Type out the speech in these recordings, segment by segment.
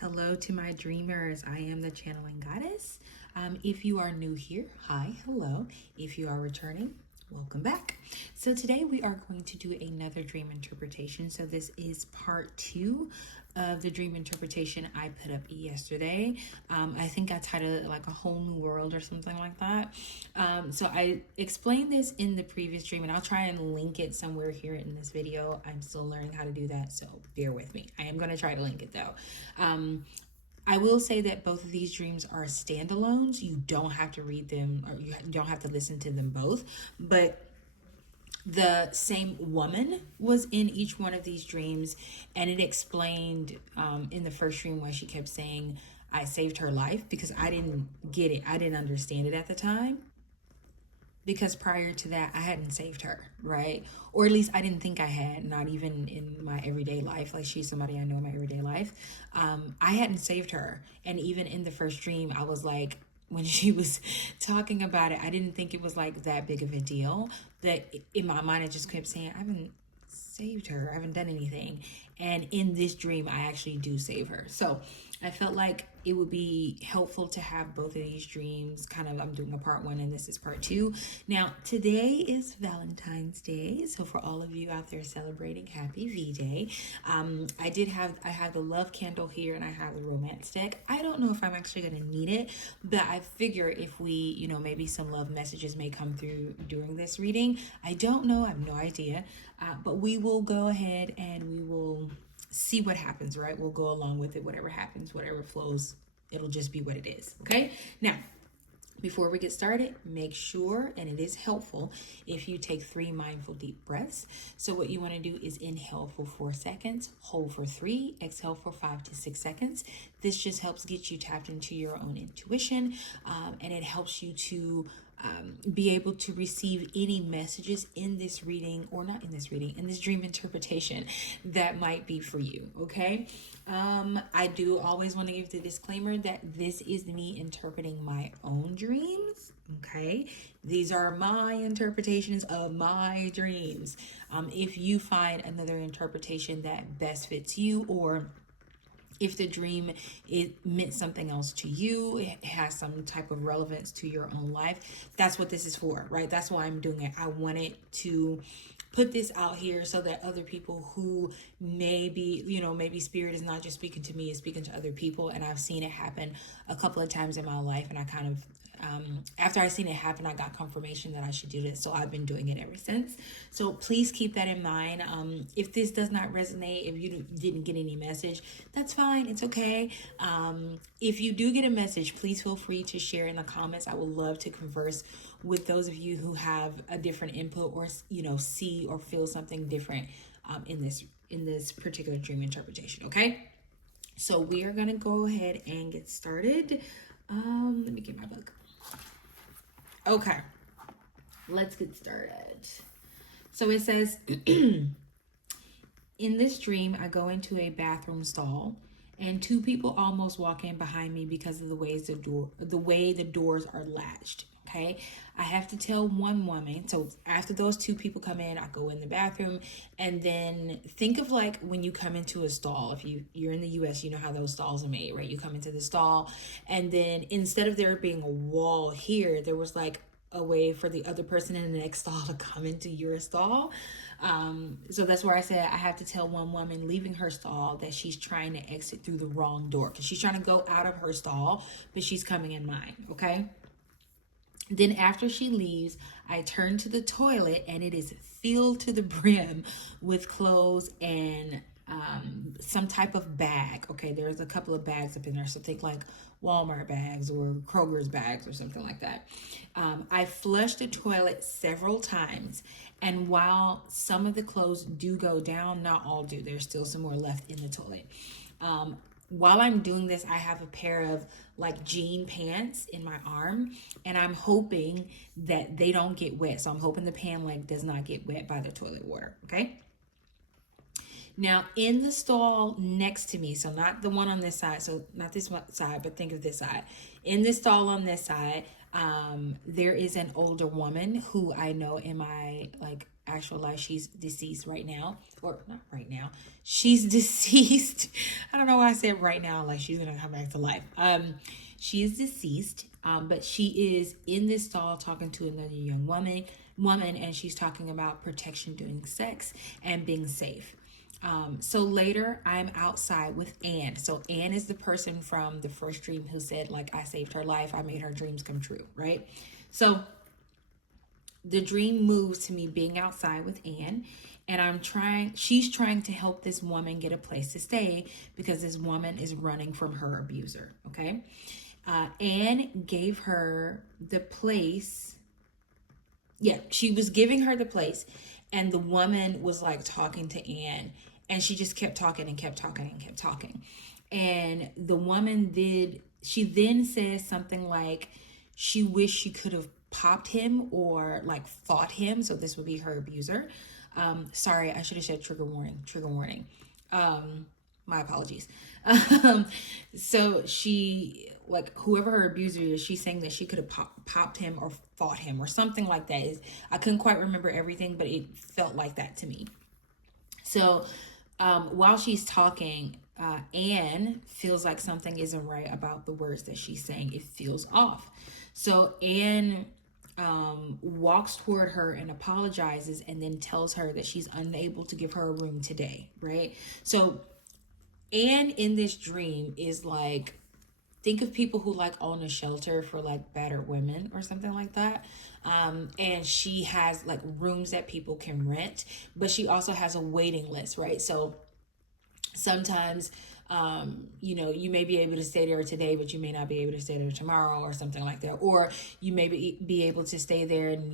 Hello to my dreamers. I am the channeling goddess. If you are new here, hi, hello. If you are returning, welcome back. So today we are going to do another dream interpretation. So this is part 2 of the dream interpretation I put up yesterday. I think I titled it like a whole new world or something like that. So I explained this in the previous dream, and I'll try and link it somewhere here in this video. I'm still learning how to do that, so bear with me. I am going to try to link it though. I will say that both of these dreams are standalones. You don't have to read them, or you don't have to listen to them both, but the same woman was in each one of these dreams, and it explained in the first dream why she kept saying I saved her life, because I didn't get it. I didn't understand it at the time, because prior to that I hadn't saved her, right? Or at least I didn't think I had, not even in my everyday life. Like, she's somebody I know in my everyday life. I hadn't saved her. And even in the first dream, I was like, when she was talking about it, I didn't think it was like that big of a deal. That in my mind I just kept saying, I haven't saved her, I haven't done anything. And in this dream I actually do save her. So I felt like it would be helpful to have both of these dreams kind of. I'm doing a part 1 and this is part 2. Now today is Valentine's Day, so for all of you out there celebrating, happy V-Day. I have the love candle here, and I have the romance deck. I don't know if I'm actually going to need it, but I figure if we, maybe some love messages may come through during this reading. I don't know, I have no idea, but we will go ahead and we will see what happens, right? We'll go along with it. Whatever happens, whatever flows, it'll just be what it is. Okay. Now, before we get started, make sure, and it is helpful, if you take 3 mindful deep breaths. So what you want to do is inhale for 4 seconds, hold for 3, exhale for 5 to 6 seconds. This just helps get you tapped into your own intuition, and it helps you to be able to receive any messages in this reading, or not in this reading, in this dream interpretation that might be for you. Okay. I do always want to give the disclaimer that this is me interpreting my own dreams. Okay. These are my interpretations of my dreams. If you find another interpretation that best fits you, or if the dream, it meant something else to you, it has some type of relevance to your own life, that's what this is for, right? That's why I'm doing it. I wanted to put this out here so that other people who maybe, maybe spirit is not just speaking to me, it's speaking to other people. And I've seen it happen a couple of times in my life, and I kind of, after I seen it happen, I got confirmation that I should do this. So I've been doing it ever since. So please keep that in mind. If this does not resonate, if you didn't get any message, that's fine. It's okay. If you do get a message, please feel free to share in the comments. I would love to converse with those of you who have a different input, or, see or feel something different in this particular dream interpretation. Okay. So we are going to go ahead and get started. Let me get my book. Okay, let's get started. So it says, in this dream, I go into a bathroom stall, and 2 people almost walk in behind me because of the way the doors are latched. Okay, I have to tell one woman. So after those 2 people come in, I go in the bathroom, and then think of like when you come into a stall. If you're in the US, you know how those stalls are made, right? You come into the stall, and then instead of there being a wall here, there was like a way for the other person in the next stall to come into your stall. So that's where I said I have to tell one woman leaving her stall that she's trying to exit through the wrong door, because she's trying to go out of her stall, but she's coming in mine. Okay. Then after she leaves, I turn to the toilet, and it is filled to the brim with clothes and some type of bag. Okay, there's a couple of bags up in there. So think like Walmart bags or Kroger's bags or something like that. I flushed the toilet several times, and while some of the clothes do go down, not all do. There's still some more left in the toilet. While I'm doing this, I have a pair of like jean pants in my arm, and I'm hoping that they don't get wet. So I'm hoping the pant leg does not get wet by the toilet water. Okay. Now in the stall next to me, so not the one on this side, so not this side, but think of this side. In the stall on this side, there is an older woman who I know in my, like, actual life, she's deceased right now. Or not right now. She's deceased. I don't know why I said right now, like she's gonna come back to life. She is deceased, but she is in this stall talking to another young woman, and she's talking about protection during sex and being safe. So later I'm outside with Anne. So Anne is the person from the first dream who said, like, I saved her life. I made her dreams come true, right? So the dream moves to me being outside with Anne, and she's trying to help this woman get a place to stay because this woman is running from her abuser, okay? Anne gave her the place. Yeah, she was giving her the place, and the woman was like talking to Anne, and she just kept talking and kept talking and kept talking. And the woman she then says something like she wished she could have popped him or like fought him. So this would be her abuser. Sorry, I should have said trigger warning. My apologies. So she, like, whoever her abuser is, she's saying that she could have popped him or fought him or something like that. I couldn't quite remember everything, but it felt like that to me. So while she's talking, Anne feels like something isn't right about the words that she's saying. It feels off. So Anne walks toward her and apologizes, and then tells her that she's unable to give her a room today, right? So Anne in this dream is like, think of people who like own a shelter for like battered women or something like that. And she has like rooms that people can rent, but she also has a waiting list, right? So sometimes, you may be able to stay there today, but you may not be able to stay there tomorrow or something like that. Or you may be able to stay there and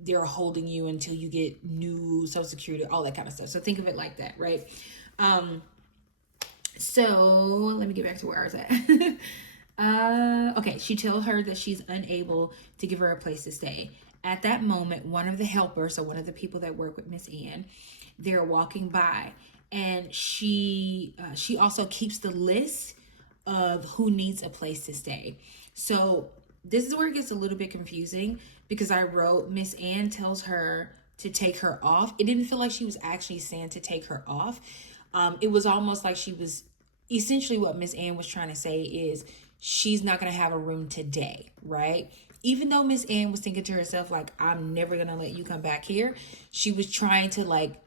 they're holding you until you get new Social Security, all that kind of stuff. So think of it like that, right? So let me get back to where I was at. Okay, she tells her that she's unable to give her a place to stay. At that moment, one of the helpers, so one of the people that work with Miss Anne, they're walking by, and she also keeps the list of who needs a place to stay. So this is where it gets a little bit confusing, because I wrote Miss Anne tells her to take her off. It didn't feel like she was actually saying to take her off. It was almost like she was, essentially what Miss Anne was trying to say is she's not going to have a room today, right? Even though Miss Anne was thinking to herself, like, I'm never going to let you come back here, she was trying to, like,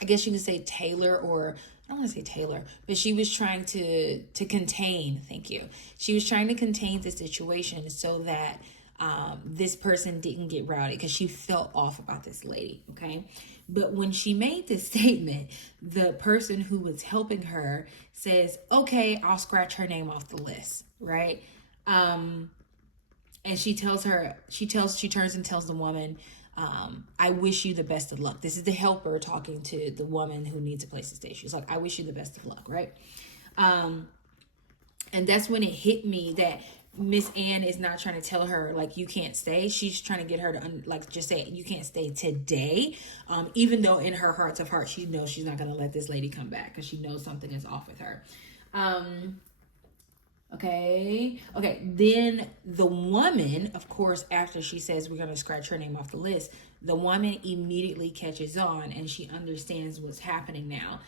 I guess you could say tailor, or I don't want to say tailor, but she was trying to contain, thank you. She was trying to contain the situation so that this person didn't get rowdy, because she felt off about this lady, okay? But when she made this statement, the person who was helping her says, okay, I'll scratch her name off the list, right? And she turns and tells the woman, I wish you the best of luck. This is the helper talking to the woman who needs a place to stay. She's like, I wish you the best of luck, right? And that's when it hit me that Miss Anne is not trying to tell her, like, you can't stay. She's trying to get her to, just say, you can't stay today. Even though in her hearts of hearts, she knows she's not going to let this lady come back, because she knows something is off with her. Okay. Then the woman, of course, after she says we're going to scratch her name off the list, the woman immediately catches on, and she understands what's happening now.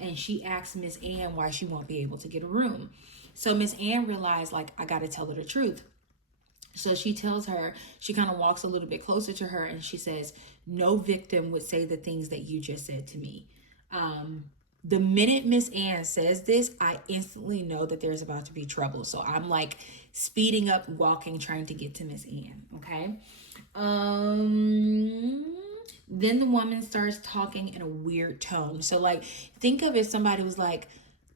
And she asks Miss Anne why she won't be able to get a room. So Miss Anne realized, like, I got to tell her the truth. So she tells her, she kind of walks a little bit closer to her, and she says, no victim would say the things that you just said to me. The minute Miss Anne says this, I instantly know that there's about to be trouble. So I'm like speeding up, walking, trying to get to Miss Anne. Okay. Then the woman starts talking in a weird tone. So, like, think of if somebody was like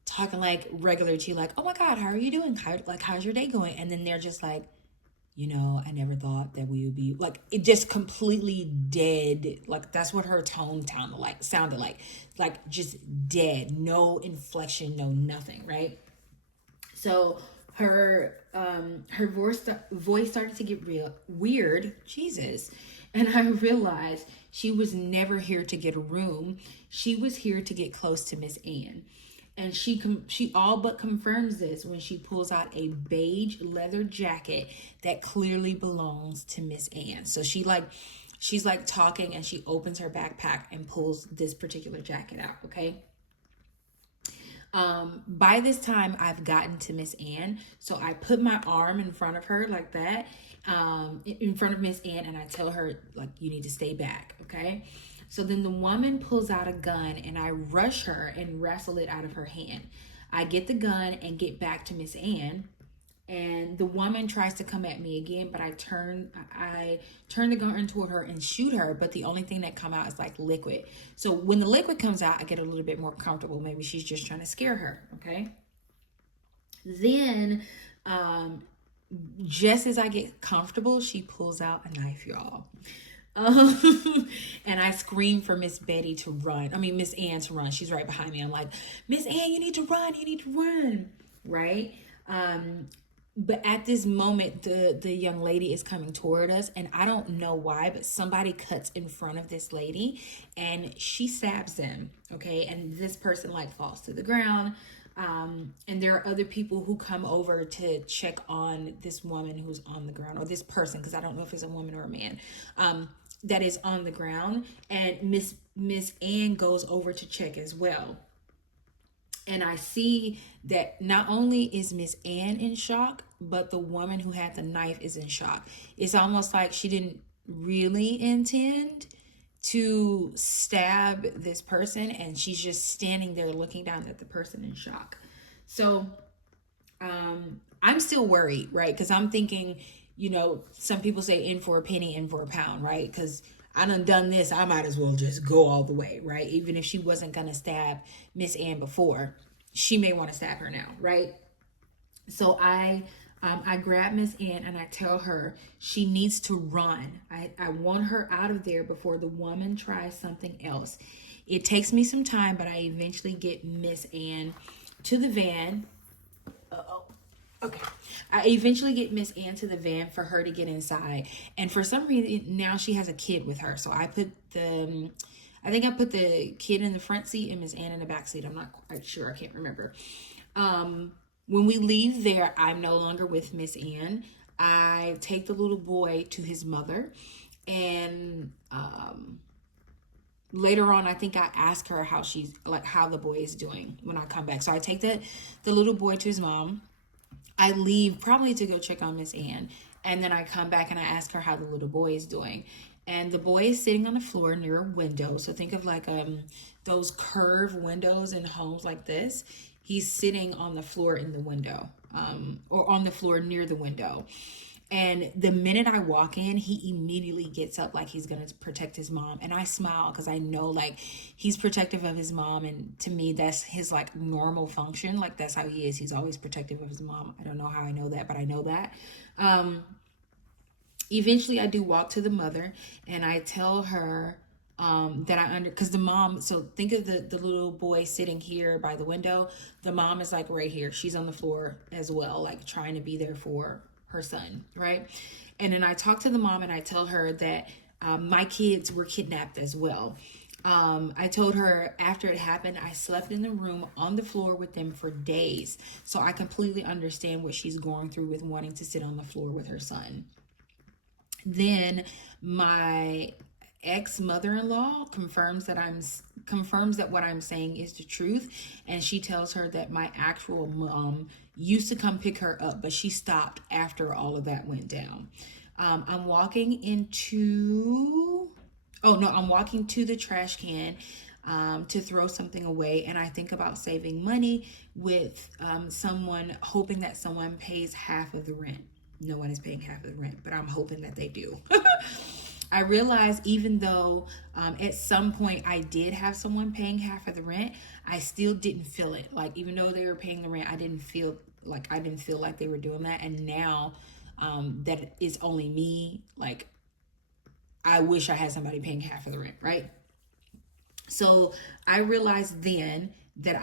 talking like regular to you, like, oh my God, how are you doing? How's your day going? And then they're just like, I never thought that we would be, like, it just completely dead. Like, that's what her tone sounded like just dead, no inflection, no nothing, right? So her voice started to get real weird, Jesus. And I realized she was never here to get a room. She was here to get close to Miss Anne. And she all but confirms this when she pulls out a beige leather jacket that clearly belongs to Miss Anne. So she, like, She's like talking and she opens her backpack and pulls this particular jacket out, okay? By this time I've gotten to Miss Ann, so I put my arm in front of her like that, in front of Miss Ann, and I tell her, like, you need to stay back, okay? So then the woman pulls out a gun and I rush her and wrestle it out of her hand. I get the gun and get back to Miss Ann, and the woman tries to come at me again, but I turn the gun toward her and shoot her, but the only thing that come out is like liquid. So when the liquid comes out, I get a little bit more comfortable. Maybe she's just trying to scare her, okay? Then just as I get comfortable, she pulls out a knife, y'all. And I scream for Miss Betty to run. I mean, Miss Ann to run. She's right behind me. I'm like, Miss Ann, you need to run. You need to run, right? But at this moment, the young lady is coming toward us, and I don't know why, but somebody cuts in front of this lady and she stabs them, okay? And this person like falls to the ground. And there are other people who come over to check on this woman who's on the ground, or this person, because I don't know if it's a woman or a man, that is on the ground. And Miss Ann goes over to check as well. And I see that not only is Miss Ann in shock, but the woman who had the knife is in shock. It's almost like she didn't really intend to stab this person, and she's just standing there looking down at the person in shock. So I'm still worried, right? Because I'm thinking, you know, some people say in for a penny, in for a pound, right? Because I done this, I might as well just go all the way, right? Even if she wasn't gonna stab Miss Ann before, she may want to stab her now, right? So I grab Miss Ann and I tell her she needs to run. I want her out of there before the woman tries something else. It takes me some time, but I eventually get Miss Ann to the van. Okay. I eventually get Miss Ann to the van for her to get inside. And for some reason, now she has a kid with her. So I put the kid in the front seat and Miss Ann in the back seat. I'm not quite sure. I can't remember. When we leave there, I'm no longer with Miss Ann. I take the little boy to his mother. And later on, I think I ask her how the boy is doing when I come back. So I take the little boy to his mom. I leave probably to go check on Miss Ann, and then I come back and I ask her how the little boy is doing. And the boy is sitting on the floor near a window. So think of like those curved windows in homes like this. He's sitting on the floor in the window, or on the floor near the window. And the minute I walk in, he immediately gets up like he's going to protect his mom. And I smile because I know like he's protective of his mom. And to me, that's his like normal function. Like that's how he is. He's always protective of his mom. I don't know how I know that, but I know that. Eventually I do walk to the mother and I tell her that because the mom, so think of the little boy sitting here by the window. The mom is like right here. She's on the floor as well, like trying to be there for her son, right? And then I talk to the mom and I tell her that my kids were kidnapped as well. I told her after it happened, I slept in the room on the floor with them for days. So I completely understand what she's going through with wanting to sit on the floor with her son. Then my ex-mother-in-law confirms that what I'm saying is the truth, and she tells her that my actual mom used to come pick her up, but she stopped after all of that went down. I'm walking to the trash can to throw something away, and I think about saving money with someone, hoping that someone pays half of the rent. No one is paying half of the rent, but I'm hoping that they do. I realized even though at some point I did have someone paying half of the rent, I still didn't feel it. Like even though they were paying the rent, I didn't feel like they were doing that. And now that it's only me, like I wish I had somebody paying half of the rent, right? So I realized then that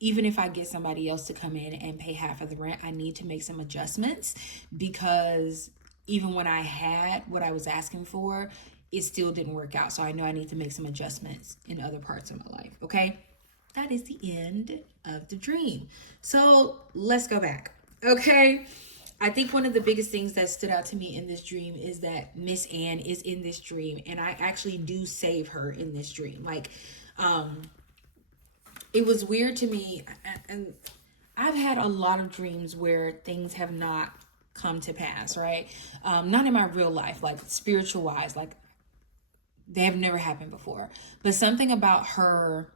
even if I get somebody else to come in and pay half of the rent, I need to make some adjustments, because even when I had what I was asking for, it still didn't work out. So I know I need to make some adjustments in other parts of my life. Okay. That is the end of the dream. So let's go back. Okay. I think one of the biggest things that stood out to me in this dream is that Miss Ann is in this dream, and I actually do save her in this dream. Like, it was weird to me, and I've had a lot of dreams where things have not come to pass, right? Not in my real life, like spiritual wise, like they have never happened before. But something about her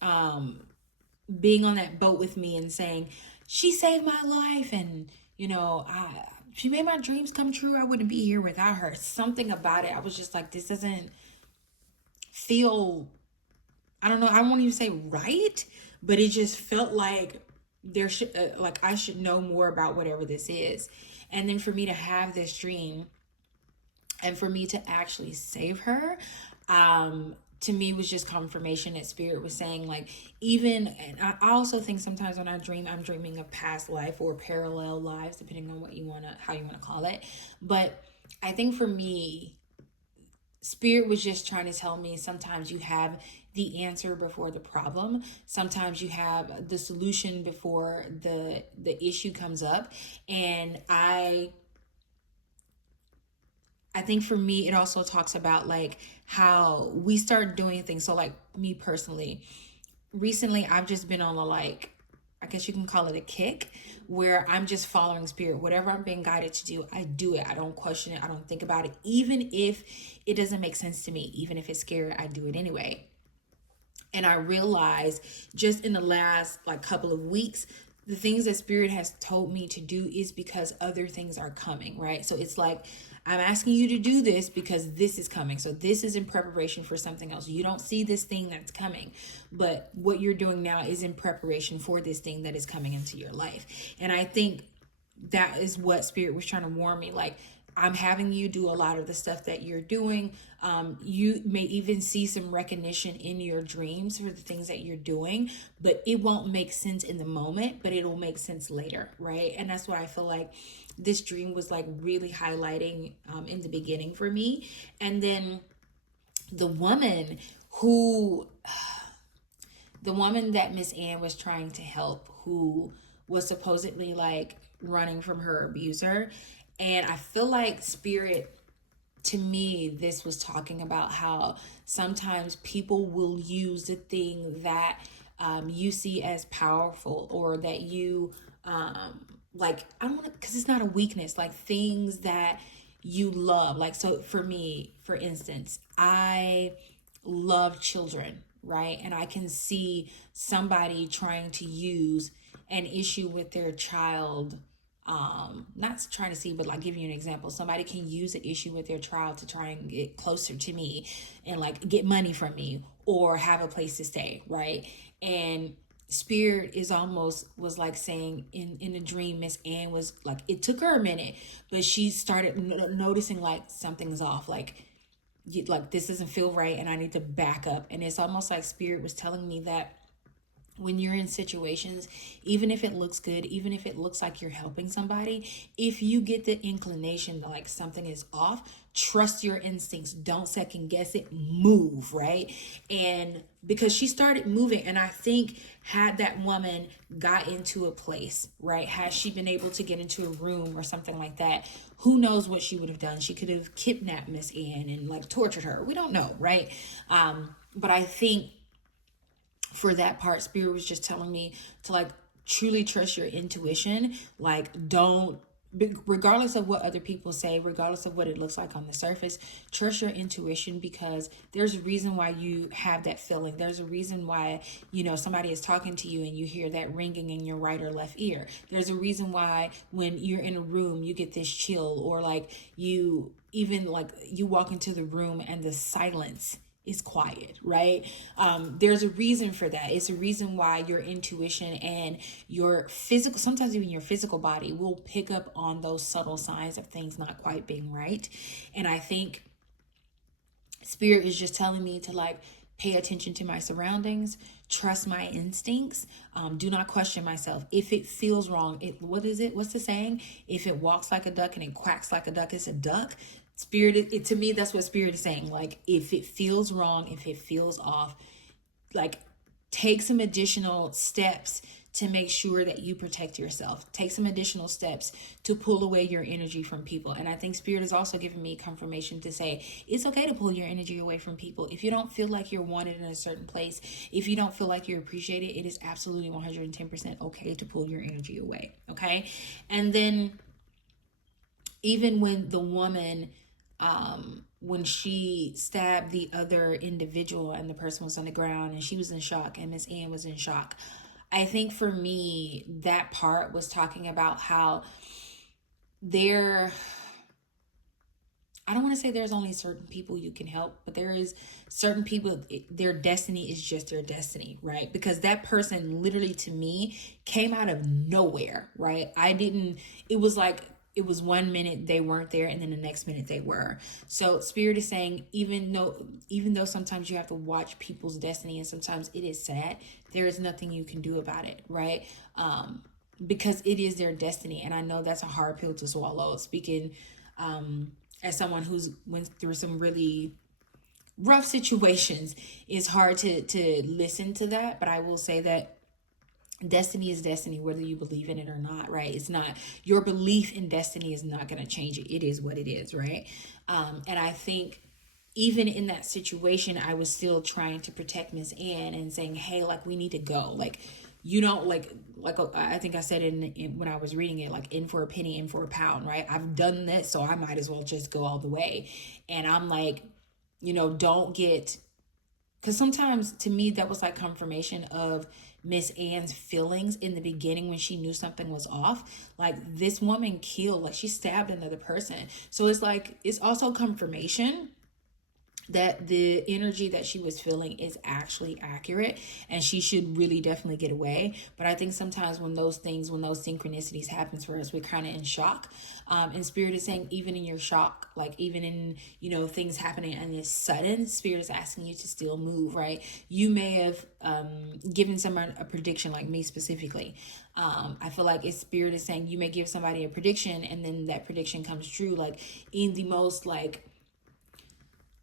being on that boat with me and saying, she saved my life, and she made my dreams come true. I wouldn't be here without her. Something about it, I was just like, this doesn't feel, I don't know, I won't even say right, but it just felt like there should, like I should know more about whatever this is. And then for me to have this dream and for me to actually save her, to me was just confirmation that spirit was saying, like, even, and I also think sometimes when I dream, I'm dreaming of past life or parallel lives, depending on how you want to call it. But I think for me, spirit was just trying to tell me sometimes you have the answer before the problem. Sometimes you have the solution before the issue comes up. And I think for me, it also talks about like how we start doing things. So like me personally, recently I've just been on a, like, I guess you can call it a kick, where I'm just following spirit. Whatever I'm being guided to do, I do it. I don't question it. I don't think about it. Even if it doesn't make sense to me, even if it's scary, I do it anyway. And I realized just in the last like couple of weeks, the things that spirit has told me to do is because other things are coming, right? So it's like, I'm asking you to do this because this is coming. So this is in preparation for something else. You don't see this thing that's coming, but what you're doing now is in preparation for this thing that is coming into your life. And I think that is what spirit was trying to warn me. Like, I'm having you do a lot of the stuff that you're doing. You may even see some recognition in your dreams for the things that you're doing, but it won't make sense in the moment, but it'll make sense later, right? And that's what I feel like this dream was like really highlighting in the beginning for me. And then the woman that Miss Ann was trying to help, who was supposedly like running from her abuser. And I feel like spirit, to me, this was talking about how sometimes people will use the thing that you see as powerful, or that you like, I don't want to, because it's not a weakness, like things that you love. Like, so for me, for instance, I love children, right? And I can see somebody trying to use an issue with their child, not trying to see, but like giving you an example. Somebody can use an issue with their child to try and get closer to me and like get money from me or have a place to stay, right? And spirit was like saying in a dream, Miss Ann was like, it took her a minute, but she started noticing like something's off, like this doesn't feel right, and I need to back up. And it's almost like spirit was telling me that when you're in situations, even if it looks good, even if it looks like you're helping somebody, if you get the inclination that like something is off, trust your instincts. Don't second guess it. Move, right? And because she started moving, and I think had that woman got into a place, right? Had she been able to get into a room or something like that, who knows what she would have done? She could have kidnapped Miss Ann and like tortured her. We don't know, right? But I think for that part, spirit was just telling me to like truly trust your intuition. Like, don't, regardless of what other people say, regardless of what it looks like on the surface, trust your intuition, because there's a reason why you have that feeling. There's a reason why, somebody is talking to you and you hear that ringing in your right or left ear. There's a reason why when you're in a room, you get this chill, or like you walk into the room and the silence is quiet, right? There's a reason for that. It's a reason why your intuition and your physical, sometimes even your physical body, will pick up on those subtle signs of things not quite being right. And I think spirit is just telling me to like pay attention to my surroundings, trust my instincts, do not question myself. If it feels wrong, what's the saying? If it walks like a duck and it quacks like a duck, it's a duck. Spirit, to me, that's what spirit is saying. Like, if it feels wrong, if it feels off, like take some additional steps to make sure that you protect yourself. Take some additional steps to pull away your energy from people. And I think Spirit is also giving me confirmation to say it's okay to pull your energy away from people. If you don't feel like you're wanted in a certain place, if you don't feel like you're appreciated, it is absolutely 110% okay to pull your energy away. Okay. And then even when the woman, when she stabbed the other individual and the person was on the ground and she was in shock and Miss Ann was in shock, I think for me, that part was talking about how I don't want to say there's only certain people you can help, but there is certain people, their destiny is just their destiny, right? Because that person literally to me came out of nowhere, right? It was like, it was 1 minute they weren't there and then the next minute they were. So Spirit is saying, even though sometimes you have to watch people's destiny and sometimes it is sad, there is nothing you can do about it, right? Because it is their destiny. And I know that's a hard pill to swallow. Speaking as someone who's went through some really rough situations, it's hard to listen to that. But I will say that destiny is destiny, whether you believe in it or not, right? It's not, your belief in destiny is not going to change it. It is what it is, right? And I think even in that situation, I was still trying to protect Miss Ann and saying, hey, like, we need to go. Like, you don't like I think I said in when I was reading it, like, in for a penny, in for a pound, right? I've done this, so I might as well just go all the way. And I'm like, don't get, because sometimes to me that was like confirmation of Miss Ann's feelings in the beginning when she knew something was off. Like, this woman killed, like, she stabbed another person. So it's like, it's also confirmation that the energy that she was feeling is actually accurate and she should really definitely get away. But I think sometimes when those synchronicities happens for us, we're kind of in shock. And Spirit is saying, even in your shock, like, even in, things happening and it's sudden, Spirit is asking you to still move, right? You may have given someone a prediction, like me specifically. I feel like Spirit is saying you may give somebody a prediction and then that prediction comes true, like, in the most, like,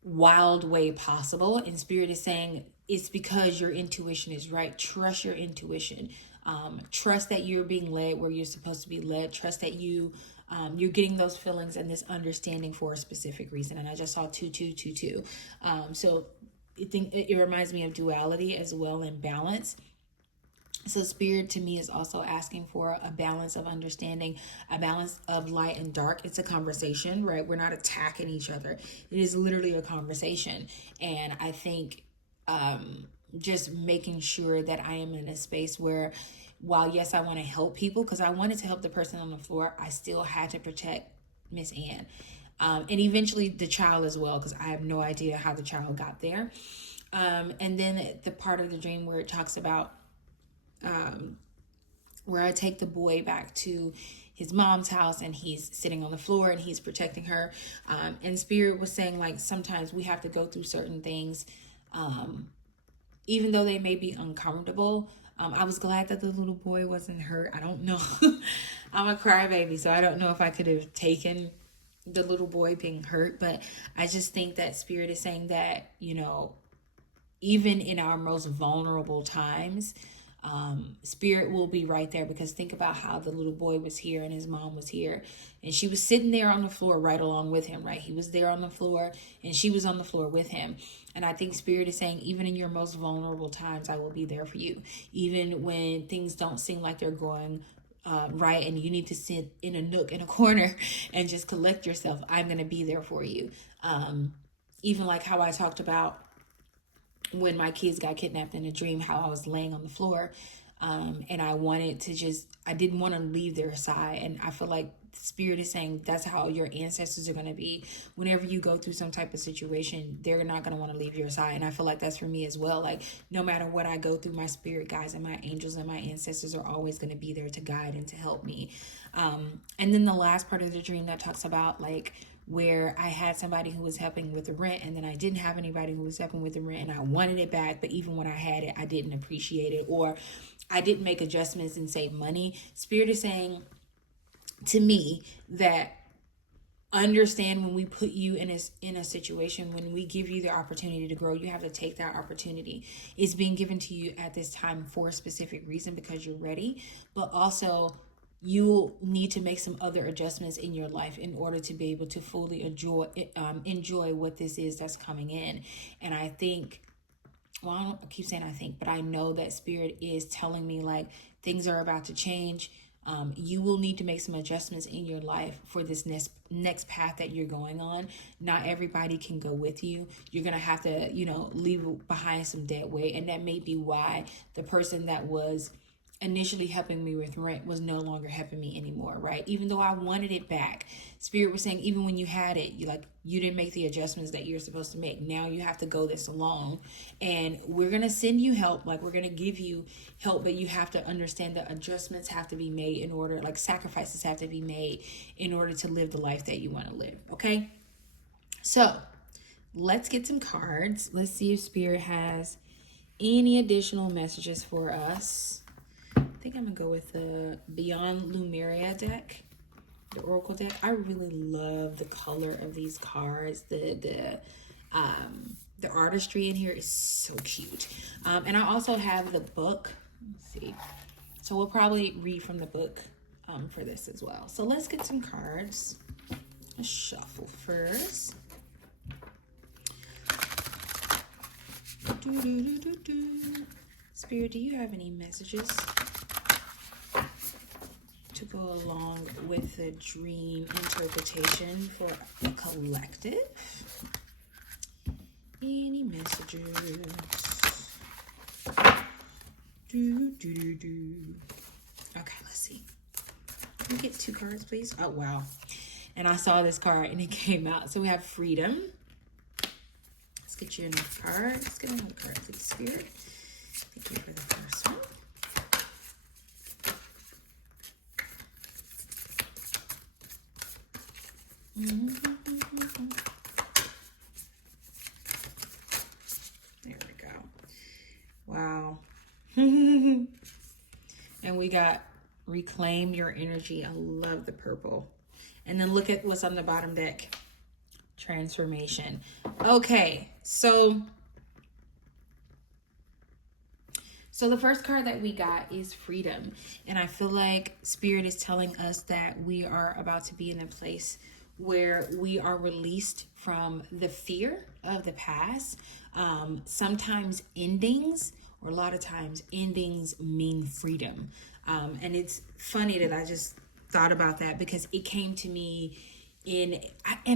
wild way possible. And Spirit is saying it's because your intuition is right. Trust your intuition. Trust that you're being led where you're supposed to be led. Trust that you're getting those feelings and this understanding for a specific reason. And I just saw 2222. So it reminds me of duality as well, and balance. So Spirit to me is also asking for a balance of understanding, a balance of light and dark. It's a conversation, right? We're not attacking each other. It is literally a conversation. And I think just making sure that I am in a space where, while yes, I want to help people, because I wanted to help the person on the floor, I still had to protect Miss Ann. And eventually the child as well, because I have no idea how the child got there. And then the part of the dream where it talks about where I take the boy back to his mom's house and he's sitting on the floor and he's protecting her. And Spirit was saying, like, sometimes we have to go through certain things, even though they may be uncomfortable. I was glad that the little boy wasn't hurt. I don't know. I'm a crybaby, so I don't know if I could have taken the little boy being hurt, but I just think that Spirit is saying that, even in our most vulnerable times, Spirit will be right there, because think about how the little boy was here and his mom was here and she was sitting there on the floor right along with him, right? He was there on the floor and she was on the floor with him. And I think Spirit is saying, even in your most vulnerable times, I will be there for you. Even when things don't seem like they're going right and you need to sit in a nook in a corner and just collect yourself, I'm going to be there for you. Even like how I talked about when my kids got kidnapped in a dream, how I was laying on the floor, and I didn't want to leave their side. And I feel like Spirit is saying that's how your ancestors are going to be. Whenever you go through some type of situation, they're not going to want to leave your side. And I feel like that's for me as well. Like, no matter what I go through, my spirit guides and my angels and my ancestors are always going to be there to guide and to help me. And then the last part of the dream that talks about, like, where I had somebody who was helping with the rent and then I didn't have anybody who was helping with the rent and I wanted it back, but even when I had it, I didn't appreciate it, or I didn't make adjustments and save money. Spirit is saying to me that understand when we put you in a situation, when we give you the opportunity to grow, you have to take that opportunity. It's being given to you at this time for a specific reason, because you're ready, but also you'll need to make some other adjustments in your life in order to be able to fully enjoy what this is that's coming in. And I think, well, I don't keep saying I think, but I know that Spirit is telling me like things are about to change. You will need to make some adjustments in your life for this next path that you're going on. Not everybody can go with you. You're going to have to, leave behind some dead weight. And that may be why the person that was initially helping me with rent was no longer helping me anymore, right? Even though I wanted it back, Spirit was saying, even when you had it, you didn't make the adjustments that you're supposed to make. Now you have to go this alone, and we're gonna send you help. Like, we're gonna give you help, but you have to understand that adjustments have to be made in order, like sacrifices have to be made in order to live the life that you want to live. Okay, so let's get some cards. Let's see if Spirit has any additional messages for us. I think I'm gonna go with the Beyond Lumeria deck, the Oracle deck. I really love the color of these cards. The artistry in here is so cute. And I also have the book. Let's see. So we'll probably read from the book for this as well. So let's get some cards. Let's shuffle first. Spirit, do you have any messages to go along with the dream interpretation for a collective? Any messages? Okay, let's see. Can we get 2 cards, please? Oh, wow. And I saw this card and it came out. So we have freedom. Let's get you another card. Let's get another card, please, Spirit. Thank you for the first one. There we go. Wow. And we got reclaim your energy. I love the purple. And then look at what's on the bottom deck. Transformation. Okay, so the first card that we got is freedom. And I feel like Spirit is telling us that we are about to be in a place where we are released from the fear of the past. Sometimes endings, or a lot of times endings, mean freedom. And it's funny that I just thought about that, because it came to me and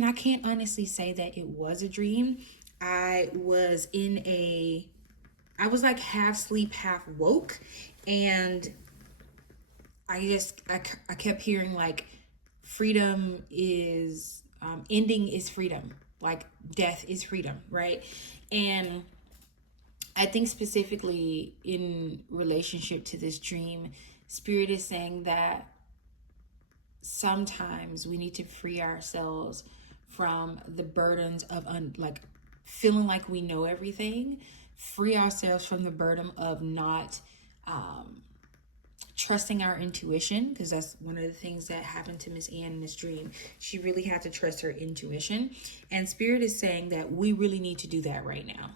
I can't honestly say that it was a dream. I was like half sleep, half woke, and I kept hearing like freedom is ending is freedom, like death is freedom, right? And I think specifically in relationship to this dream, Spirit is saying that sometimes we need to free ourselves from the burdens of like feeling like we know everything. Free ourselves from the burden of not trusting our intuition, because that's one of the things that happened to Miss Anne in this dream. She really had to trust her intuition, and Spirit is saying that we really need to do that right now.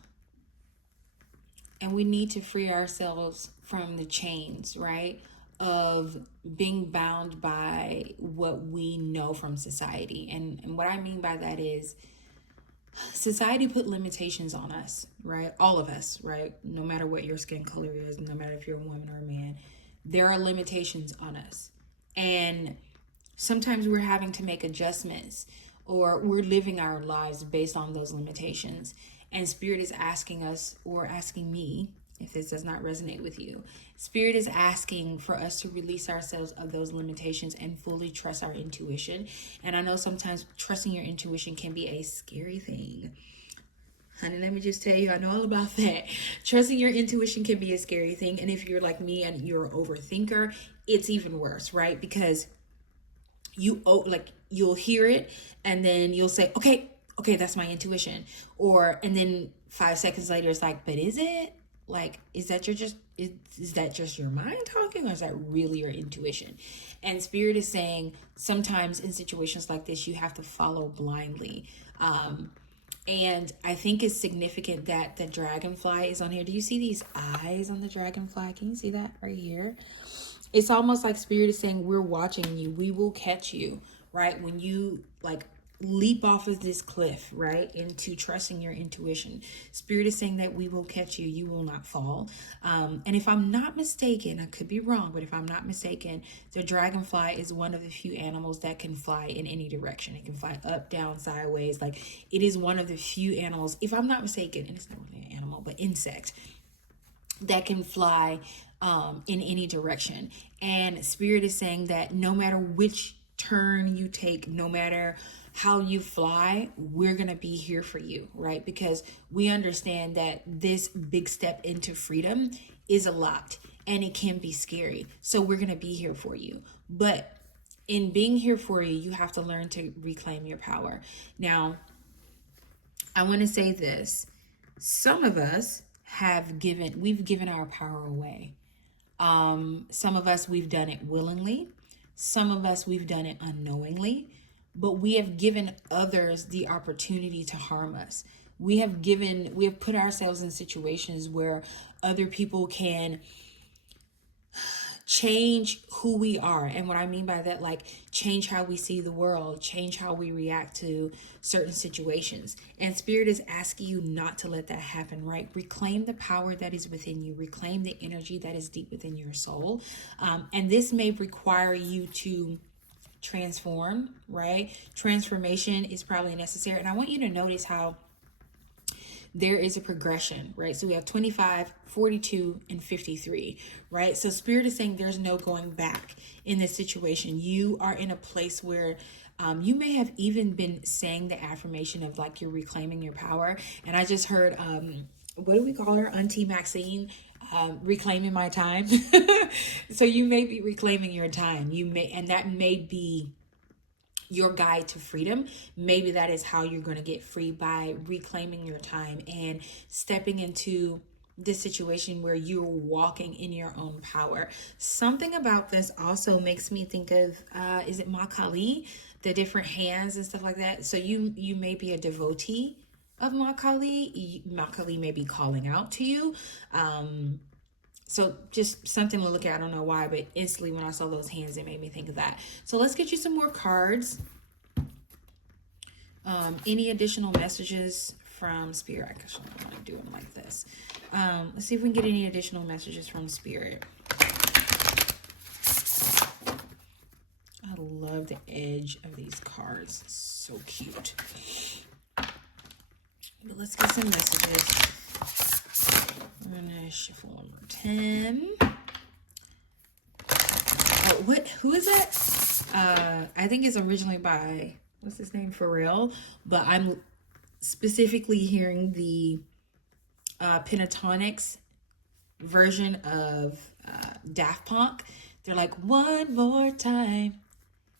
And we need to free ourselves from the chains, right, of being bound by what we know from society. And what I mean by that is society put limitations on us, right? All of us, right? No matter what your skin color is, no matter if you're a woman or a man, there are limitations on us. And sometimes we're having to make adjustments, or we're living our lives based on those limitations. And Spirit is asking us, or asking me, if this does not resonate with you, Spirit is asking for us to release ourselves of those limitations and fully trust our intuition. And I know sometimes trusting your intuition can be a scary thing. Honey, let me just tell you, I know all about that. Trusting your intuition can be a scary thing. And if you're like me and you're an overthinker, it's even worse, right? Because you'll hear it and then you'll say, okay, that's my intuition. And then 5 seconds later, it's like, but is it? Like, is that just your mind talking, or is that really your intuition? And Spirit is saying sometimes in situations like this, you have to follow blindly. And I think it's significant that the dragonfly is on here. Do you see these eyes on the dragonfly? Can you see that right here? It's almost like Spirit is saying, we're watching you. We will catch you, right? When you like leap off of this cliff, right, into trusting your intuition. Spirit is saying that we will catch you. You will not fall. And if I'm not mistaken, I could be wrong, but if I'm not mistaken, the dragonfly is one of the few animals that can fly in any direction. It can fly up, down, sideways. Like, it is one of the few animals, if I'm not mistaken, and it's not really an animal, but insect, that can fly in any direction. And Spirit is saying that no matter which turn you take, no matter how you fly, we're going to be here for you, right? Because we understand that this big step into freedom is a lot and it can be scary. So we're going to be here for you. But in being here for you, you have to learn to reclaim your power. Now, I want to say this. Some of us we've given our power away. Some of us, we've done it willingly. Some of us, we've done it unknowingly, but we have given others the opportunity to harm us. We have put ourselves in situations where other people can change who we are. And what I mean by that, like, change how we see the world, change how we react to certain situations. And Spirit is asking you not to let that happen, right? Reclaim the power that is within you. Reclaim the energy that is deep within your soul. And this may require you to transform, right? Transformation is probably necessary. And I want you to notice how there is a progression, right? So we have 25, 42, and 53, right? So Spirit is saying there's no going back in this situation. You are in a place where you may have even been saying the affirmation of like you're reclaiming your power. And I just heard, what do we call her? Auntie Maxine, reclaiming my time. So you may be reclaiming your time. And that may be your guide to freedom. Maybe that is how you're going to get free, by reclaiming your time and stepping into this situation where you're walking in your own power. Something about this also makes me think of, is it Ma Kali? The different hands and stuff like that. So you may be a devotee of Ma Kali. Ma Kali may be calling out to you. So just something to look at. I don't know why, but instantly when I saw those hands, it made me think of that. So let's get you some more cards. Any additional messages from Spirit? I actually don't want to do them like this. Let's see if we can get any additional messages from Spirit. I love the edge of these cards. It's so cute. But let's get some messages. I'm gonna shuffle one more 10. Oh, who is that? I think it's originally by, what's his name, Pharrell, but I'm specifically hearing the Pentatonics version of Daft Punk. They're like, one more time,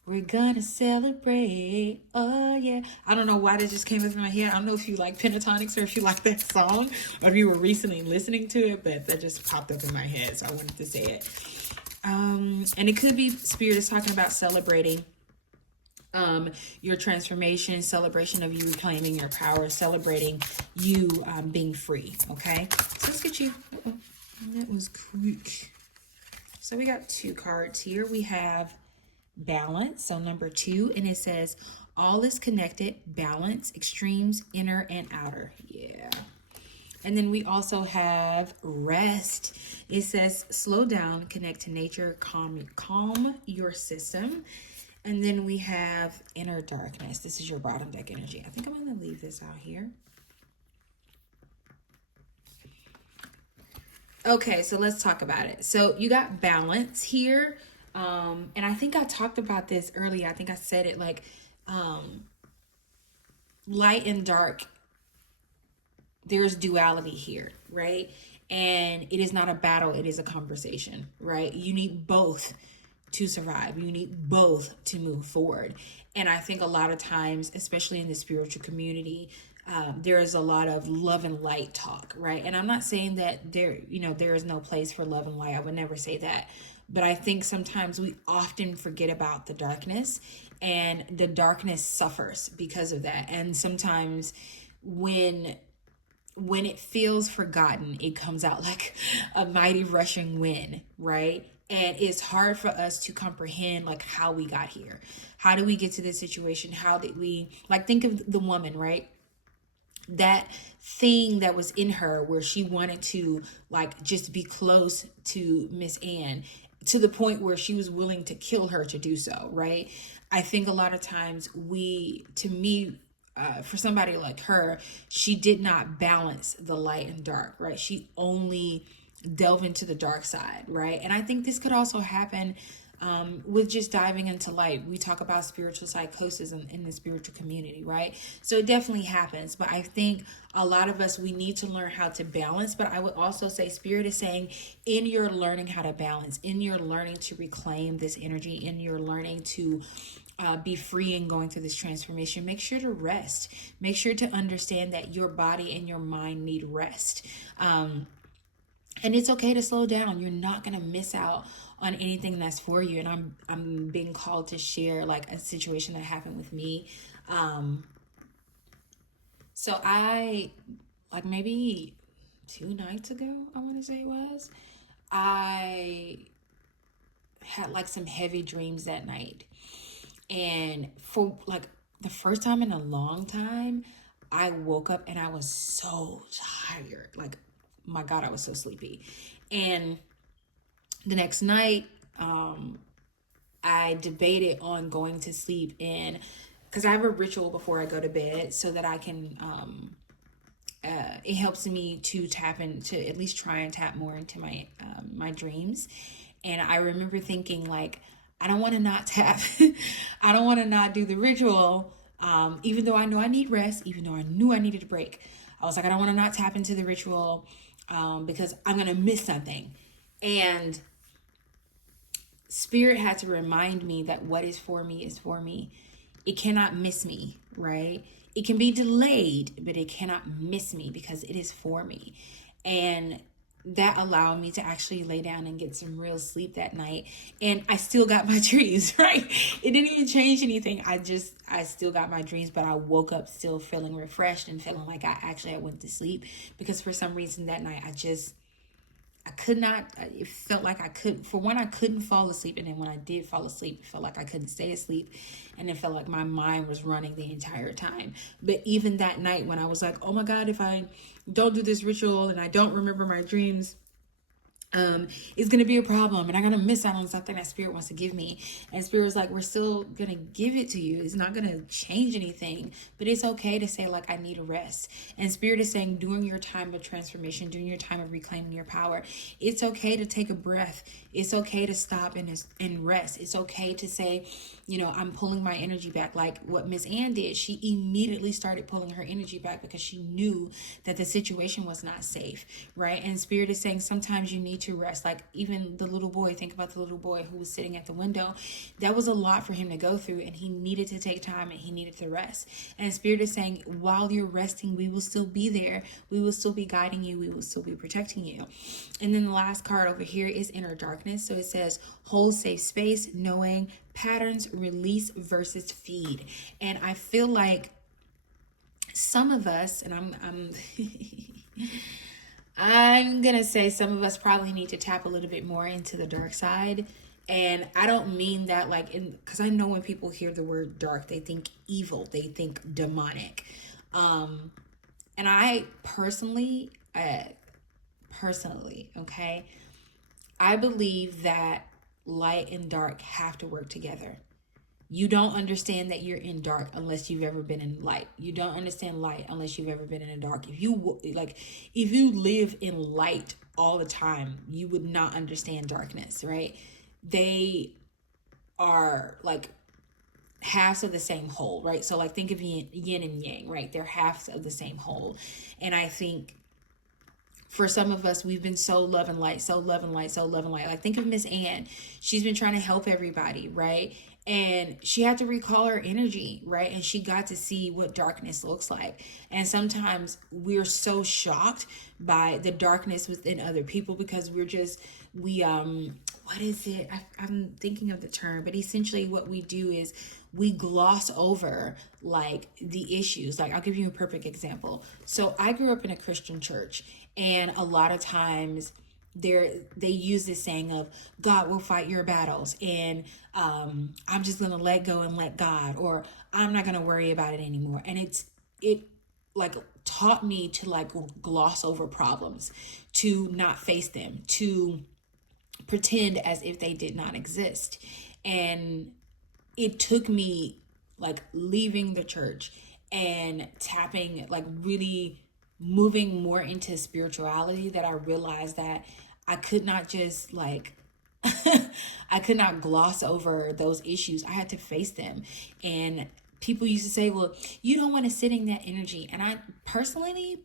we're gonna celebrate. Oh yeah. I don't know why that just came up in my head. I don't know if you like Pentatonics or if you like that song, or if you were recently listening to it, but that just popped up in my head, so I wanted to say it. And it could be Spirit is talking about celebrating your transformation, celebration of you reclaiming your power, celebrating you being free. Okay, so let's get you. That was quick. So we got 2 cards here. We have balance, so number 2, and it says all is connected, balance, extremes, inner and outer. Yeah. And then we also have rest. It says slow down, connect to nature, calm your system. And then we have inner darkness. This is your bottom deck energy. I think I'm going to leave this out here. Okay, so let's talk about it. So you got balance here. And I think I talked about this earlier. I think I said it like light and dark. There's duality here, right? And it is not a battle. It is a conversation, right? You need both to survive. You need both to move forward. And I think a lot of times, especially in the spiritual community, there is a lot of love and light talk, right? And I'm not saying that there is no place for love and light. I would never say that. But I think sometimes we often forget about the darkness, and the darkness suffers because of that. And sometimes when it feels forgotten, it comes out like a mighty rushing wind, right? And it's hard for us to comprehend like how we got here. How do we get to this situation? How did we, like, think of the woman, right? That thing that was in her where she wanted to like just be close to Miss Anne, to the point where she was willing to kill her to do so, right? I think a lot of times for somebody like her, she did not balance the light and dark, right? She only delved into the dark side, right? And I think this could also happen with just diving into light. We talk about spiritual psychosis in the spiritual community, right? So it definitely happens. But I think a lot of us, we need to learn how to balance. But I would also say Spirit is saying, in your learning how to balance, in your learning to reclaim this energy, in your learning to be free and going through this transformation, make sure to rest. Make sure to understand that your body and your mind need rest. And it's okay to slow down. You're not going to miss out on anything that's for you. And I'm being called to share like a situation that happened with me. So I, like maybe 2 nights ago, I want to say it was, I had like some heavy dreams that night. And for like the first time in a long time, I woke up and I was so tired. Like, my God, I was so sleepy. And the next night, I debated on going to sleep, and because I have a ritual before I go to bed so that I can, it helps me to tap into, at least try and tap more into my dreams. And I remember thinking like, I don't want to not tap. I don't want to not do the ritual. Even though I know I need rest, even though I knew I needed a break, I was like, I don't want to not tap into the ritual because I'm going to miss something. And Spirit had to remind me that what is for me is for me. It cannot miss me, right? It can be delayed, but it cannot miss me because it is for me. And that allowed me to actually lay down and get some real sleep that night. And I still got my dreams, right? It didn't even change anything. I still got my dreams, but I woke up still feeling refreshed and feeling like I went to sleep, because for some reason that night I could not, it felt like I couldn't fall asleep. And then when I did fall asleep, it felt like I couldn't stay asleep. And it felt like my mind was running the entire time. But even that night when I was like, oh my God, if I don't do this ritual and I don't remember my dreams, it's going to be a problem, and I'm going to miss out on something that Spirit wants to give me. And Spirit was like, we're still going to give it to you. It's not going to change anything, but it's okay to say like, I need a rest. And Spirit is saying, during your time of transformation, during your time of reclaiming your power, it's okay to take a breath. It's okay to stop and rest. It's okay to say, I'm pulling my energy back. Like what Miss Anne did, she immediately started pulling her energy back because she knew that the situation was not safe, right? And Spirit is saying sometimes you need to rest. Like even the little boy, think about the little boy who was sitting at the window. That was a lot for him to go through, and he needed to take time and he needed to rest. And Spirit is saying, while you're resting, we will still be there. We will still be guiding you. We will still be protecting you. And then the last card over here is inner darkness. So it says, hold safe space, knowing patterns, release versus feed. And I feel like some of us, and I'm gonna say some of us probably need to tap a little bit more into the dark side. And I don't mean that like because I know when people hear the word dark, they think evil, they think demonic. And I personally, okay, I believe that light and dark have to work together. You don't understand that you're in dark unless you've ever been in light. You don't understand light unless you've ever been in a dark. If you live in light all the time, you would not understand darkness, right? They are like halves of the same whole, right? So like think of yin and yang, right? They're halves of the same whole. And I think for some of us, we've been so love and light, so love and light, so love and light. Like think of Miss Anne. She's been trying to help everybody, right? And she had to recall her energy, right? And she got to see what darkness looks like. And sometimes we're so shocked by the darkness within other people because what is it? I'm thinking of the term, but essentially what we do is we gloss over like the issues. Like, I'll give you a perfect example. So I grew up in a Christian church, and a lot of times they use this saying of God will fight your battles, and I'm just gonna let go and let God, or I'm not gonna worry about it anymore. And it like taught me to like gloss over problems, to not face them, to pretend as if they did not exist. And it took me like leaving the church and tapping, like really moving more into spirituality, that I realized that I could not just like I could not gloss over those issues. I had to face them. And people used to say, well, you don't want to sit in that energy. And I personally,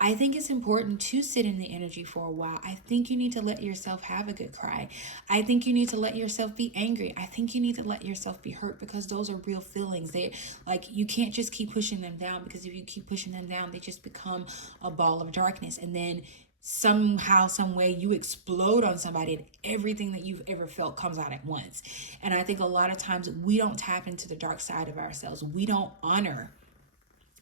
I think it's important to sit in the energy for a while. I think you need to let yourself have a good cry. I think you need to let yourself be angry. I think you need to let yourself be hurt, because those are real feelings. They like, you can't just keep pushing them down, because if you keep pushing them down, they just become a ball of darkness. And then somehow, some way, you explode on somebody, and everything that you've ever felt comes out at once. And I think a lot of times we don't tap into the dark side of ourselves. We don't honor.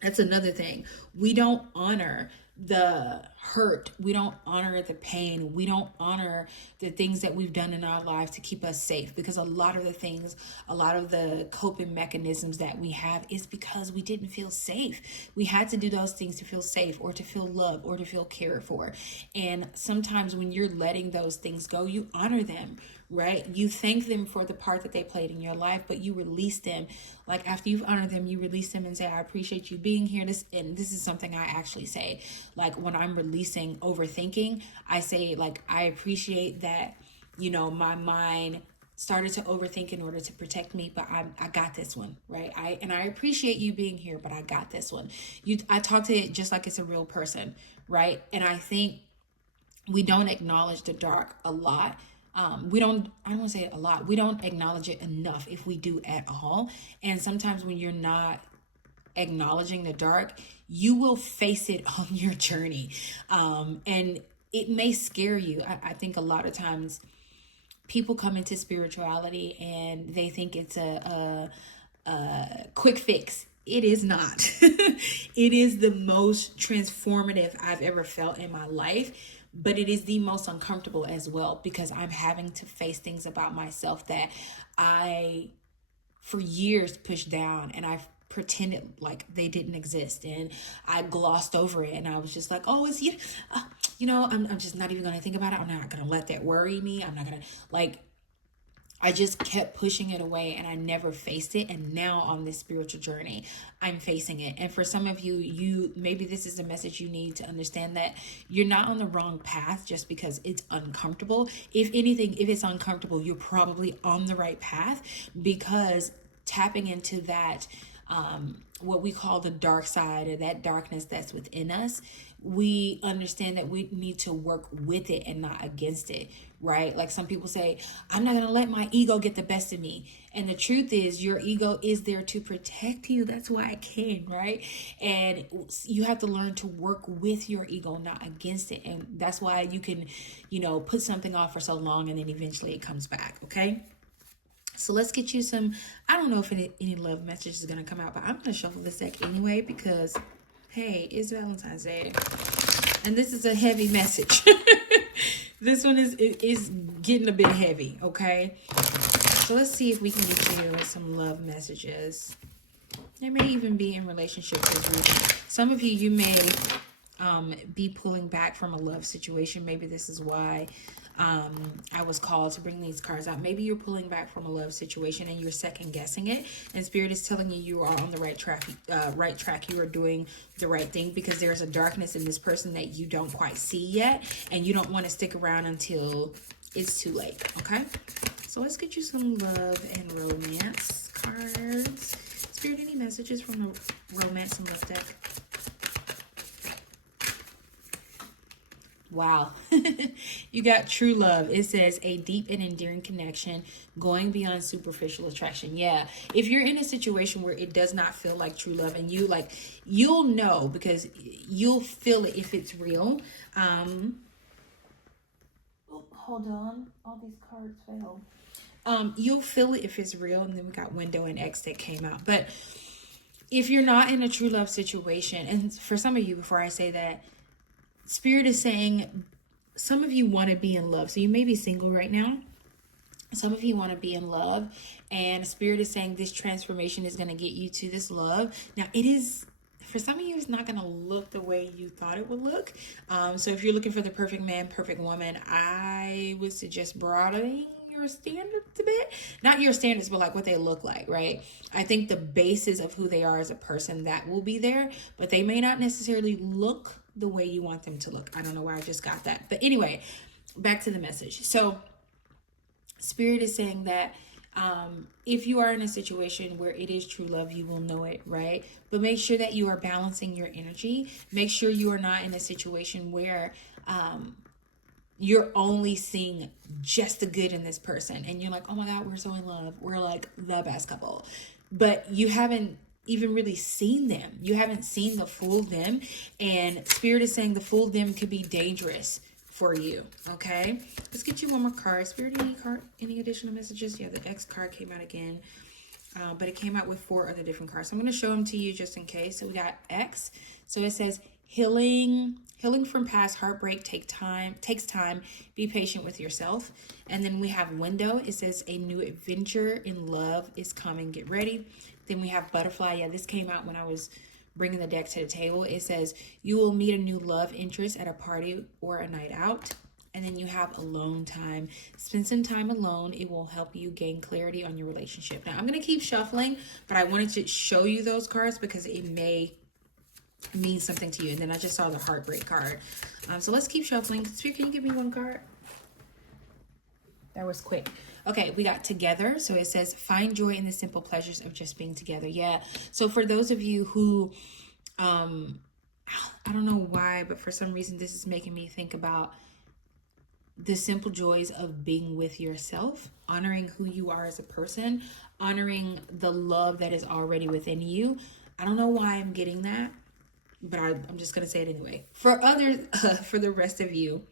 That's another thing. We don't honor the hurt. We don't honor the pain. We don't honor the things that we've done in our lives to keep us safe, because a lot of the coping mechanisms that we have is because we didn't feel safe. We had to do those things to feel safe, or to feel loved, or to feel cared for. And sometimes when you're letting those things go, you honor them, right? You thank them for the part that they played in your life, but you release them. Like, after you've honored them, you release them and say, I appreciate you being here. This is something I actually say. Like, when I'm releasing overthinking, I say, like, I appreciate that, my mind started to overthink in order to protect me, but I got this one, right? I appreciate you being here, but I got this one. I talk to it just like it's a real person, right? And I think we don't acknowledge the dark a lot. I don't want to say it a lot. We don't acknowledge it enough, if we do at all. And sometimes when you're not acknowledging the dark, you will face it on your journey. And it may scare you. I think a lot of times people come into spirituality and they think it's a quick fix. It is not. It is the most transformative I've ever felt in my life. But it is the most uncomfortable as well, because I'm having to face things about myself that I, for years, pushed down, and I've pretended like they didn't exist, and I glossed over it, and I was just like, oh, it's you. I'm just not even going to think about it. I'm not going to let that worry me. I'm not going to I just kept pushing it away, and I never faced it. And now on this spiritual journey, I'm facing it. And for some of you, maybe this is a message you need to understand, that you're not on the wrong path just because it's uncomfortable. If anything, if it's uncomfortable, you're probably on the right path, because tapping into that, what we call the dark side, or that darkness that's within us, we understand that we need to work with it and not against it, right? Like, some people say, I'm not going to let my ego get the best of me. And the truth is, your ego is there to protect you. That's why it can, right? And you have to learn to work with your ego, not against it. And that's why you can, put something off for so long, and then eventually it comes back, okay? So let's get you some, I don't know if any love message is going to come out, but I'm going to shuffle this deck anyway, because, hey, it's Valentine's Day. And this is a heavy message. This one is getting a bit heavy, okay? So let's see if we can get you some love messages. They may even be in relationship with you. Some of you may be pulling back from a love situation. Maybe this is why I was called to bring these cards out. Maybe you're pulling back from a love situation and you're second guessing it, and Spirit is telling you are on the right track. You are doing the right thing, because there's a darkness in this person that you don't quite see yet, and you don't want to stick around until it's too late. Okay, so let's get you some love and romance cards. Spirit, any messages from the romance and love deck? Wow. You got true love. It says a deep and endearing connection going beyond superficial attraction. Yeah. If you're in a situation where it does not feel like true love, and you'll know because you'll feel it if it's real. Hold on. All these cards failed. You'll feel it if it's real. And then we got window and X that came out. But if you're not in a true love situation, and for some of you, before I say that, Spirit is saying some of you want to be in love. So you may be single right now. Some of you want to be in love, and Spirit is saying this transformation is going to get you to this love. Now, it is, for some of you, it's not going to look the way you thought it would look. So if you're looking for the perfect man, perfect woman, I would suggest broadening your standards a bit. Not your standards, but like what they look like, right? I think the basis of who they are as a person, that will be there, but they may not necessarily look the way you want them to look. I don't know why I just got that. But anyway, back to the message. So Spirit is saying that if you are in a situation where it is true love, you will know it, right? But make sure that you are balancing your energy. Make sure you are not in a situation where you're only seeing just the good in this person. And you're like, oh my God, we're so in love. We're like the best couple. But you haven't even really seen them. You haven't seen the full them. And Spirit is saying the full them could be dangerous for you. Okay. Let's get you one more card. Spirit, any additional messages? Yeah, the X card came out again. But it came out with 4 other different cards. So I'm going to show them to you just in case. So we got X. So it says healing from past heartbreak takes time. Be patient with yourself. And then we have window. It says a new adventure in love is coming. Get ready. Then we have butterfly. Yeah, this came out when I was bringing the deck to the table. It says you will meet a new love interest at a party or a night out. And then you have alone time. Spend some time alone. It will help you gain clarity on your relationship. Now, I'm going to keep shuffling, but I wanted to show you those cards because it may mean something to you. And then I just saw the heartbreak card. So let's keep shuffling. Spirit, can you give me one card? That was quick. Okay, we got together. So it says, find joy in the simple pleasures of just being together. Yeah. So for those of you who, I don't know why, but for some reason, this is making me think about the simple joys of being with yourself, honoring who you are as a person, honoring the love that is already within you. I don't know why I'm getting that, but I'm just going to say it anyway. For others, for the rest of you,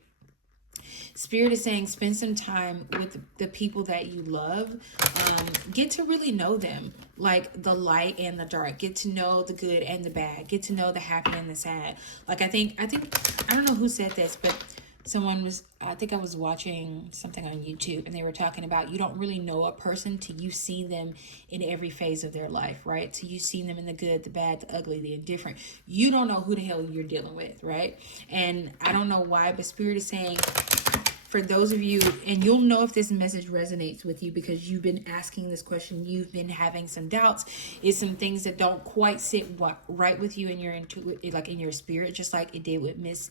Spirit is saying spend some time with the people that you love. Get to really know them, like the light and the dark. Get to know the good and the bad. Get to know the happy and the sad. Like I think I don't know who said this, but I think I was watching something on YouTube and they were talking about you don't really know a person till you've seen them in every phase of their life, right? Till you've seen them in the good, the bad, the ugly, the indifferent. You don't know who the hell you're dealing with, right? And I don't know why, but Spirit is saying, for those of you, and you'll know if this message resonates with you because you've been asking this question, you've been having some doubts, is some things that don't quite sit right with you in your like in your spirit, just like it did with Miss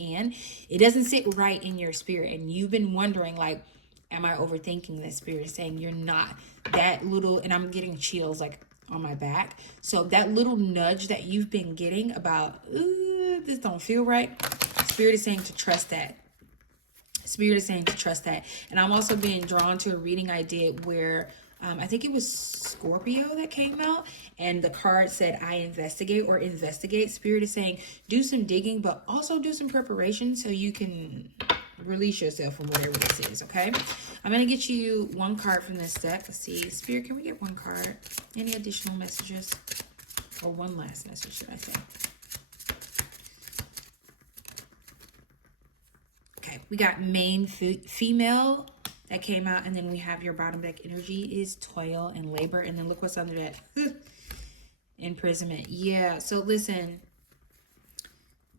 Ann. It doesn't sit right in your spirit, and you've been wondering, like, am I overthinking this? Spirit is saying you're not. That little, and I'm getting chills like on my back. So that little nudge that you've been getting about, this don't feel right. Spirit is saying to trust that. Spirit is saying to trust that. And I'm also being drawn to a reading I did where I think it was Scorpio that came out, and the card said, I investigate. Spirit is saying, do some digging, but also do some preparation so you can release yourself from whatever this is, okay? I'm going to get you one card from this deck. Let's see. Spirit, can we get one card? Any additional messages? Or one last message, should I say? Okay, we got main female that came out, and then we have your bottom deck energy is toil and labor, and then look what's under that. Imprisonment. Yeah, so listen,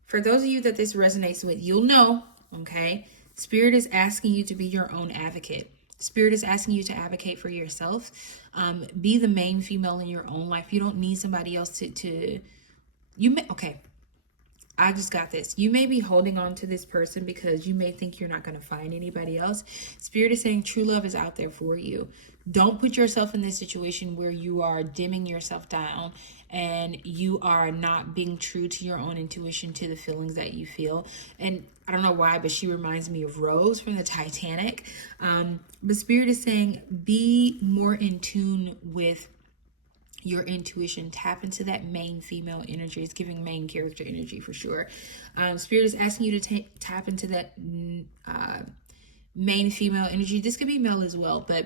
for those of you that this resonates with, you'll know, okay? Spirit is asking you to be your own advocate. Spirit is asking you to advocate for yourself. Be the main female in your own life. You don't need somebody else okay. I just got this. You may be holding on to this person because you may think you're not going to find anybody else. Spirit is saying true love is out there for you. Don't put yourself in this situation where you are dimming yourself down and you are not being true to your own intuition, to the feelings that you feel. And I don't know why, but she reminds me of Rose from the Titanic. But Spirit is saying be more in tune with your intuition. Tap into that main female energy. It's giving main character energy for sure. Spirit is asking you to tap into that main female energy. This could be male as well, but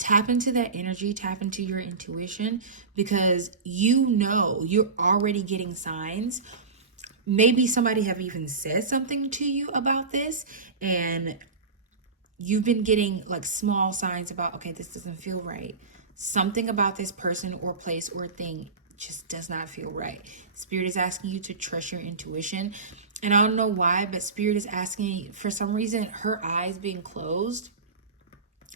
tap into that energy, tap into your intuition, because you know you're already getting signs. Maybe somebody have even said something to you about this, and you've been getting like small signs about, okay, this doesn't feel right. Something about this person or place or thing just does not feel right. Spirit is asking you to trust your intuition. And I don't know why, but Spirit is asking, for some reason, her eyes being closed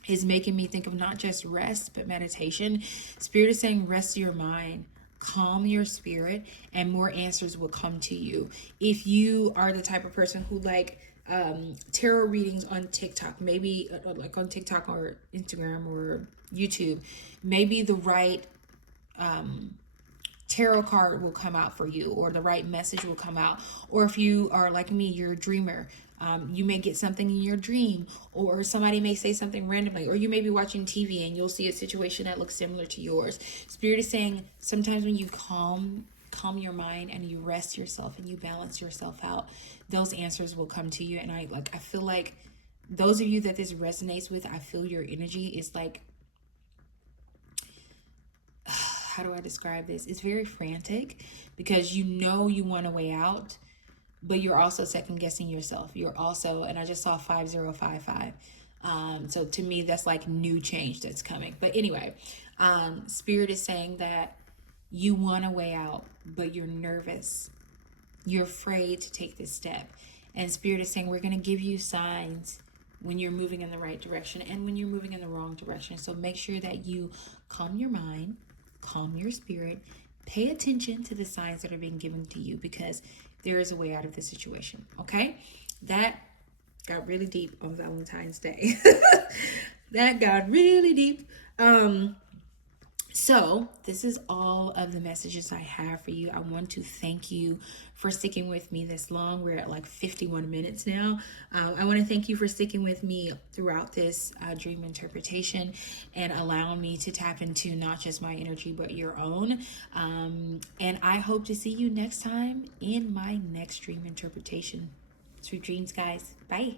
is making me think of not just rest, but meditation. Spirit is saying rest your mind, calm your spirit, and more answers will come to you. If you are the type of person who tarot readings on TikTok, maybe like on TikTok or Instagram or YouTube, maybe the right tarot card will come out for you, or the right message will come out. Or if you are like me, you're a dreamer, you may get something in your dream, or somebody may say something randomly, or you may be watching TV and you'll see a situation that looks similar to yours. Spirit is saying sometimes when you calm your mind and you rest yourself and you balance yourself out, those answers will come to you. And I feel like those of you that this resonates with, I feel your energy is like, how do I describe this? It's very frantic because you know you want a way out, but you're also second guessing yourself. You're also, and I just saw 5055. So to me, that's like new change that's coming. But anyway, Spirit is saying that you want a way out, but you're nervous. You're afraid to take this step. And Spirit is saying, we're going to give you signs when you're moving in the right direction and when you're moving in the wrong direction. So make sure that you calm your mind, calm your spirit, pay attention to the signs that are being given to you, because there is a way out of the situation. Okay? That got really deep on Valentine's Day. That got really deep. So this is all of the messages I have for you. I want to thank you for sticking with me this long. We're at like 51 minutes now. I want to thank you for sticking with me throughout this dream interpretation and allowing me to tap into not just my energy, but your own. And I hope to see you next time in my next dream interpretation. Sweet dreams, guys. Bye.